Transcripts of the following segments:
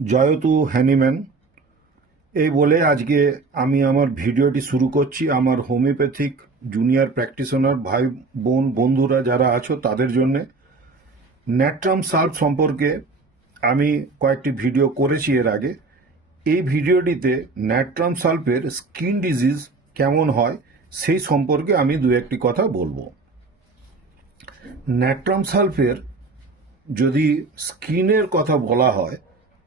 জয়তু Hahnemann এই বলে আজকে আমি আমার ভিডিওটি শুরু করছি। আমার হোমিওপ্যাথিক জুনিয়র প্র্যাকটিশনার ভাই বোন বন্ধুরা যারা আছো তাদের জন্য ন্যাট্রাম সাল্প সম্পর্কে আমি কয়েকটি ভিডিও করেছি এর আগে। এই ভিডিওটিতে ন্যাট্রাম সাল্পের স্কিন ডিজিজ কেমন হয় সেই সম্পর্কে আমি দু একটি কথা বলবো। ন্যাট্রাম সাল্পের যদি স্কিনের কথা বলা হয়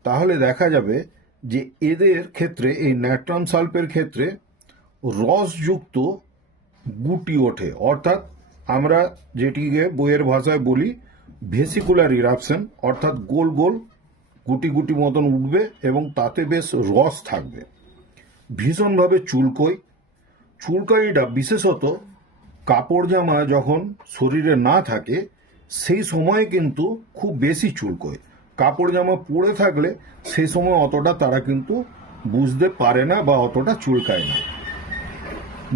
তাহলে দেখা যাবে যে এদের ক্ষেত্রে এই ন্যাট্রাম সাল্পের ক্ষেত্রে রসযুক্ত গুটি ওঠে, অর্থাৎ আমরা যেটিকে বইয়ের ভাষায় বলি ভেসিকুলার ইরাপশন, অর্থাৎ গোল গোল গুটি গুটি মতন উঠবে এবং তাতে বেশ রস থাকবে। ভীষণভাবে চুলকানিটা বিশেষত কাপড় জামা যখন শরীরে না থাকে সেই সময়ে কিন্তু খুব বেশি চুলকোয়। কাপড় জামা পরে থাকলে সেই সময় অতটা তারা কিন্তু বুঝতে পারে না বা অতটা চুলকায় না।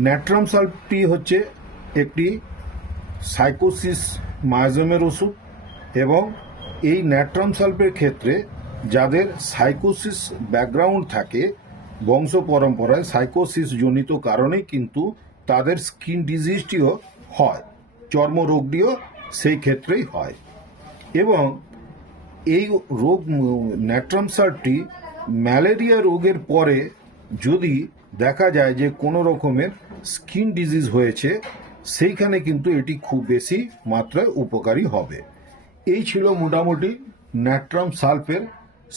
ন্যাট্রাম সাল্পটি হচ্ছে একটি সাইকোসিস মায়াজমের ওষুধ এবং এই ন্যাট্রাম সাল্পের ক্ষেত্রে যাদের সাইকোসিস ব্যাকগ্রাউন্ড থাকে, বংশ পরম্পরায় সাইকোসিস জনিত কারণে কিন্তু তাদের স্কিন ডিজিজটিও হয়, চর্মরোগটিও সেই ক্ষেত্রেই হয়। এবং এই রোগ ন্যাট্রাম সাল্পটি ম্যালেরিয়া রোগের পরে যদি দেখা যায় যে কোনো রকমের স্কিন ডিজিজ হয়েছে সেইখানে কিন্তু এটি খুব বেশি মাত্রায় উপকারী হবে। এই ছিল মোটামুটি ন্যাট্রাম সাল্পের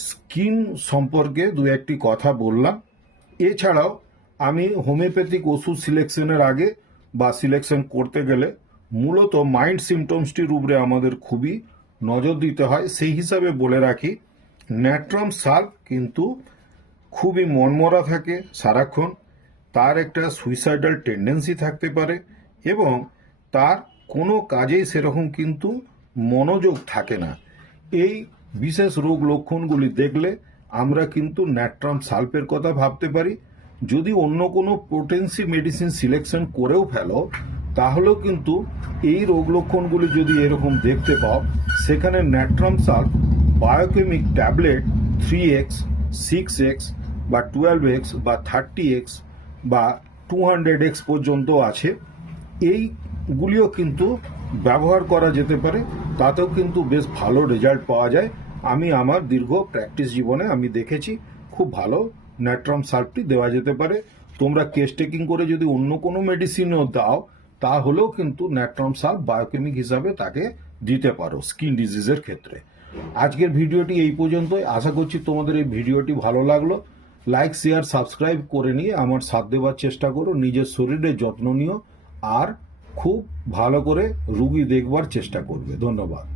স্কিন সম্পর্কে দু একটি কথা বললাম। এছাড়াও আমি হোমিওপ্যাথিক ওষুধ সিলেকশনের আগে বা সিলেকশন করতে গেলে মূলত মাইন্ড সিমটমসটির উপরে আমাদের খুবই নজর দিতে হয়। সেই হিসাবে বলে রাখি, ন্যাট্রাম সাল্প কিন্তু খুবই মনমরা থাকে সারাক্ষণ, তার একটা সুইসাইডাল টেন্ডেন্সি থাকতে পারে এবং তার কোনো কাজেই সেরকম কিন্তু মনোযোগ থাকে না। এই বিশেষ রোগ লক্ষণগুলি দেখলে আমরা কিন্তু ন্যাট্রাম সাল্পের কথা ভাবতে পারি। যদি অন্য কোনো পোটেন্সি মেডিসিন সিলেকশন করেও ফেলো তাহলেও কিন্তু এই রোগ লক্ষণগুলি যদি এরকম দেখতে পাও সেখানে natrum সাল্প biochemic tablet 3x, 6x বা 12x বা 30x বা 200x পর্যন্ত আছে, এইগুলিও কিন্তু ব্যবহার করা যেতে পারে, তাতেও কিন্তু বেশ ভালো রেজাল্ট পাওয়া যায়। আমি আমার দীর্ঘ প্র্যাকটিস জীবনে আমি দেখেছি খুব ভালো ন্যাট্রাম সাল্পটি দেওয়া যেতে পারে। তোমরা কেস টেকিং করে যদি অন্য কোনো মেডিসিনও দাও তাহলেও কিন্তু ন্যাট্রাম সাল্প বায়োকেমিক হিসাবে তাকে দিতে পারো স্কিন ডিজিজের ক্ষেত্রে। আজকের ভিডিওটি এই পর্যন্তই। আশা করছি তোমাদের এই ভিডিওটি ভালো লাগলো। লাইক, শেয়ার, সাবস্ক্রাইব করে নিয়ে আমার সাথ দেওয়ার চেষ্টা করো। নিজের শরীরের যত্ন নিও আর খুব ভালো করে রুগী দেখবার চেষ্টা করবে। ধন্যবাদ।